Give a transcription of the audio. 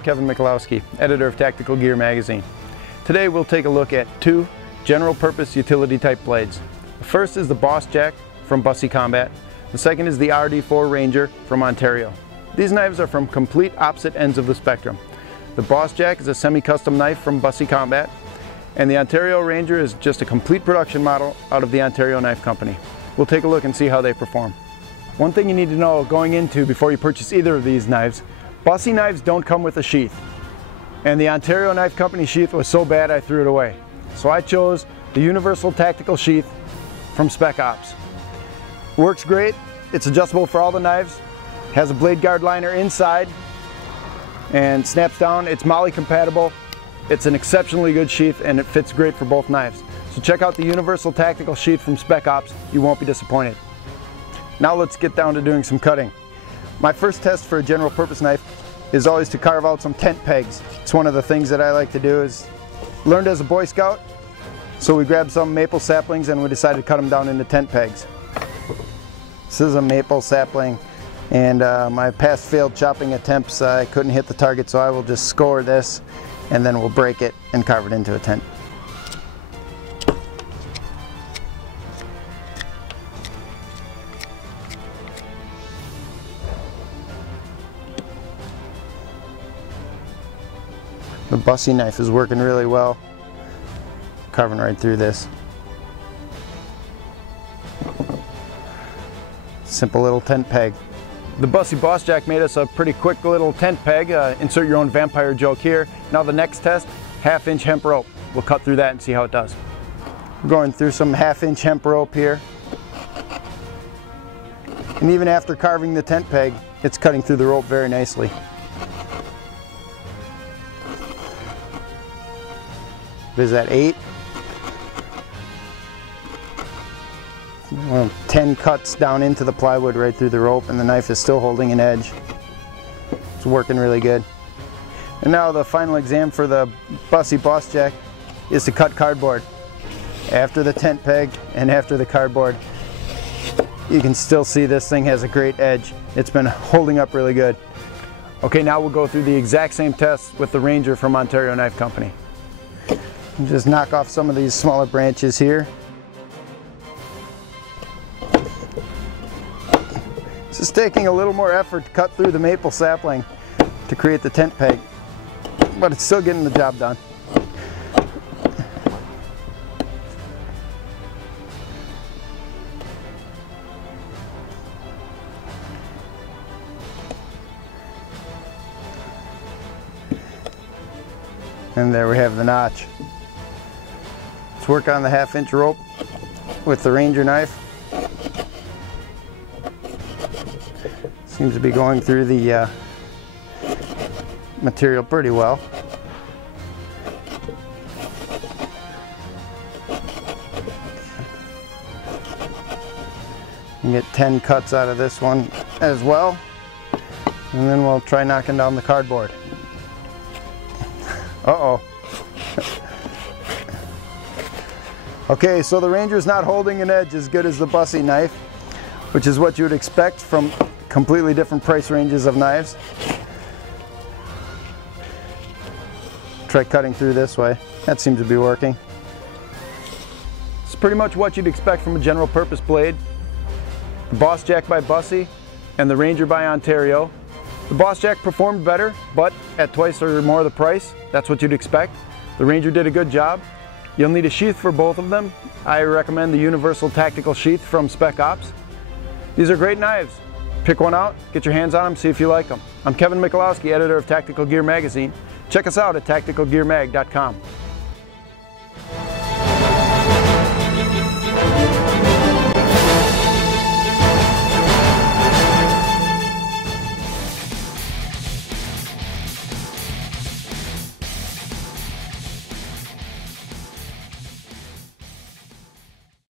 I'm Kevin Michalowski, editor of Tactical Gear magazine. Today we'll take a look at two general purpose utility type blades. The first is the Boss Jack from Busse Combat. The second is the RD4 Ranger from Ontario. These knives are from complete opposite ends of the spectrum. The Boss Jack is a semi-custom knife from Busse Combat, and the Ontario Ranger is just a complete production model out of the Ontario Knife Company. We'll take a look and see how they perform. One thing you need to know going into before you purchase either of these knives, Busse knives don't come with a sheath. And the Ontario Knife Company sheath was so bad I threw it away. So I chose the Universal Tactical Sheath from Spec Ops. Works great, it's adjustable for all the knives, has a blade guard liner inside, and snaps down. It's MOLLE compatible. It's an exceptionally good sheath and it fits great for both knives. So check out the Universal Tactical Sheath from Spec Ops, you won't be disappointed. Now let's get down to doing some cutting. My first test for a general purpose knife is always to carve out some tent pegs. It's one of the things that I like to do. Is learned as a Boy Scout, so we grabbed some maple saplings and we decided to cut them down into tent pegs. This is a maple sapling, and my past failed chopping attempts, I couldn't hit the target, so I will just score this and then we'll break it and carve it into a tent. The Busse knife is working really well, carving right through this. Simple little tent peg. The Busse Boss Jack made us a pretty quick little tent peg. Insert your own vampire joke here. Now the next test, 1/2 inch hemp rope. We'll cut through that and see how it does. We're going through some 1/2 inch hemp rope here. And even after carving the tent peg, it's cutting through the rope very nicely. What is that, 8? Well, 10 cuts down into the plywood right through the rope, and the knife is still holding an edge. It's working really good. And now the final exam for the Busse Boss Jack is to cut cardboard. After the tent peg and after the cardboard, you can still see this thing has a great edge. It's been holding up really good. Okay, now we'll go through the exact same tests with the Ranger from Ontario Knife Company. Just knock off some of these smaller branches here. This is taking a little more effort to cut through the maple sapling to create the tent peg, but it's still getting the job done. And there we have the notch. Let's work on the 1/2 inch rope with the Ranger knife. Seems to be going through the material pretty well. You can get 10 cuts out of this one as well. And then we'll try knocking down the cardboard. Uh-oh. Okay, so the Ranger's not holding an edge as good as the Busse knife, which is what you would expect from completely different price ranges of knives. Try cutting through this way. That seems to be working. It's pretty much what you'd expect from a general purpose blade. The Boss Jack by Busse and the Ranger by Ontario. The Boss Jack performed better, but at twice or more the price. That's what you'd expect. The Ranger did a good job. You'll need a sheath for both of them. I recommend the Universal Tactical Sheath from Spec Ops. These are great knives. Pick one out, get your hands on them, see if you like them. I'm Kevin Michalowski, editor of Tactical Gear magazine. Check us out at tacticalgearmag.com.